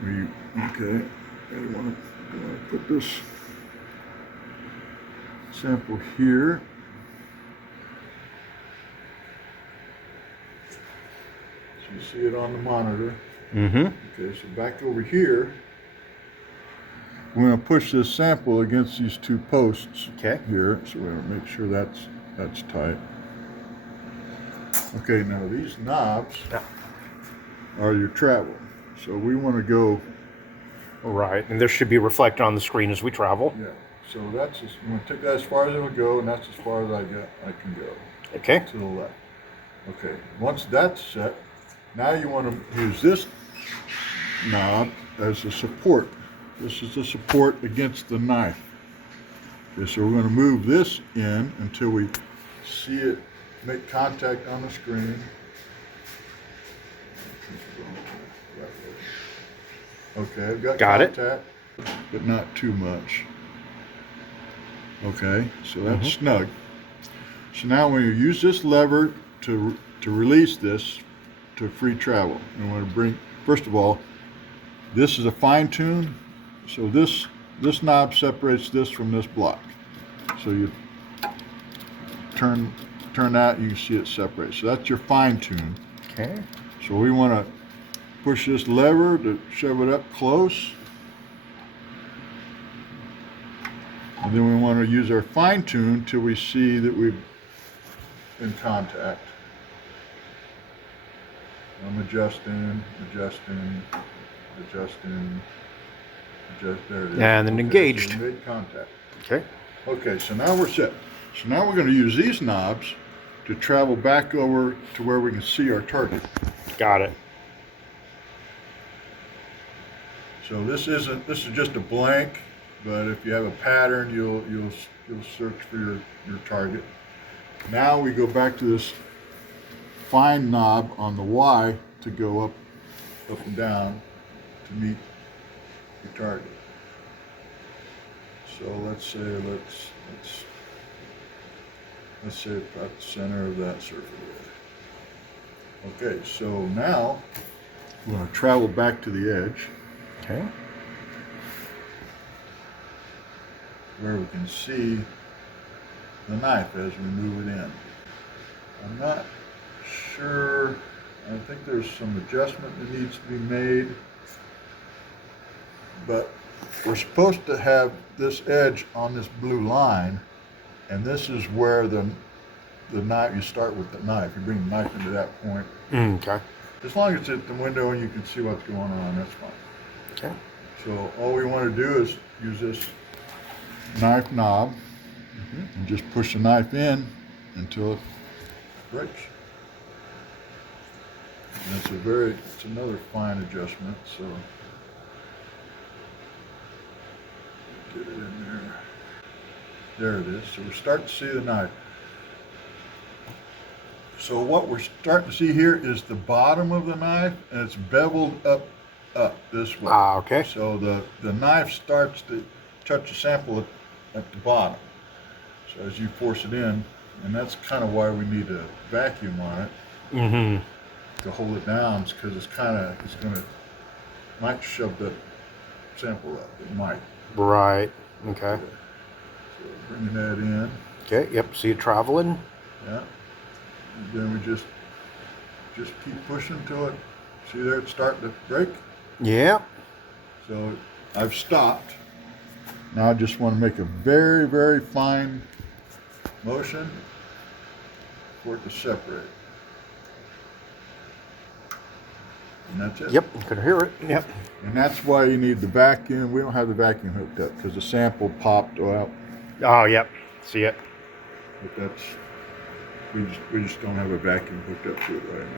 Okay, I want to put this sample here. So you see it on the monitor. Mm-hmm. Okay, so back over here, we're going to push this sample against these two posts. Okay. Here, so we're going to make sure that's tight. Okay, now these knobs are your travel. So we want to go. Right, and this should be reflected on the screen as we travel. Yeah. So that's just, I'm going to take that as far as it will go, and that's as far as I can go. Okay. To the left. Okay. Once that's set, now you want to use this knob as a support. This is the support against the knife. Okay, so we're going to move this in until we see it make contact on the screen. Okay, I've got contact, but not too much. Okay, so that's snug. So now when you use this lever to release this to free travel, you want to bring, first of all, this is a fine tune, so this knob separates this from this block. So you turn that, you can see it separate. So that's your fine tune. Okay. So we want to push this lever to shove it up close. And then we want to use our fine tune till we see that we're in contact. I'm adjusting, there it is. And then engaged. So we made contact. Okay. Okay, so now we're set. So now we're going to use these knobs to travel back over to where we can see our target. Got it. So this is just a blank, but if you have a pattern, you'll search for your target. Now we go back to this fine knob on the Y to go up and down to meet your target. So let's say about the center of that circle there. Okay, so now we're going to travel back to the edge. Okay. Where we can see the knife as we move it in. I'm not sure, I think there's some adjustment that needs to be made, but we're supposed to have this edge on this blue line, and this is where the knife, you start with the knife, you bring the knife into that point. Okay. As long as it's at the window and you can see what's going on, that's fine. Okay. So all we want to do is use this knife knob and just push the knife in until it breaks. And it's another fine adjustment, so get it in there. There it is. So we're starting to see the knife. So what we're starting to see here is the bottom of the knife, and it's beveled up this way. Okay. So the knife starts to touch the sample at the bottom. So as you force it in, and that's kind of why we need a vacuum on it to hold it down, because might shove the sample up. It might. Right. Okay. So bringing that in. Okay. Yep. See it traveling. Yeah. And then we just keep pushing to it. See there, it's starting to break. Yeah. So I've stopped. Now I just want to make a very, very fine motion for it to separate. And that's it. Yep. You can hear it. Yep. And that's why you need the vacuum. We don't have the vacuum hooked up because the sample popped out. Oh, yep. See it. But we just don't have a vacuum hooked up to it right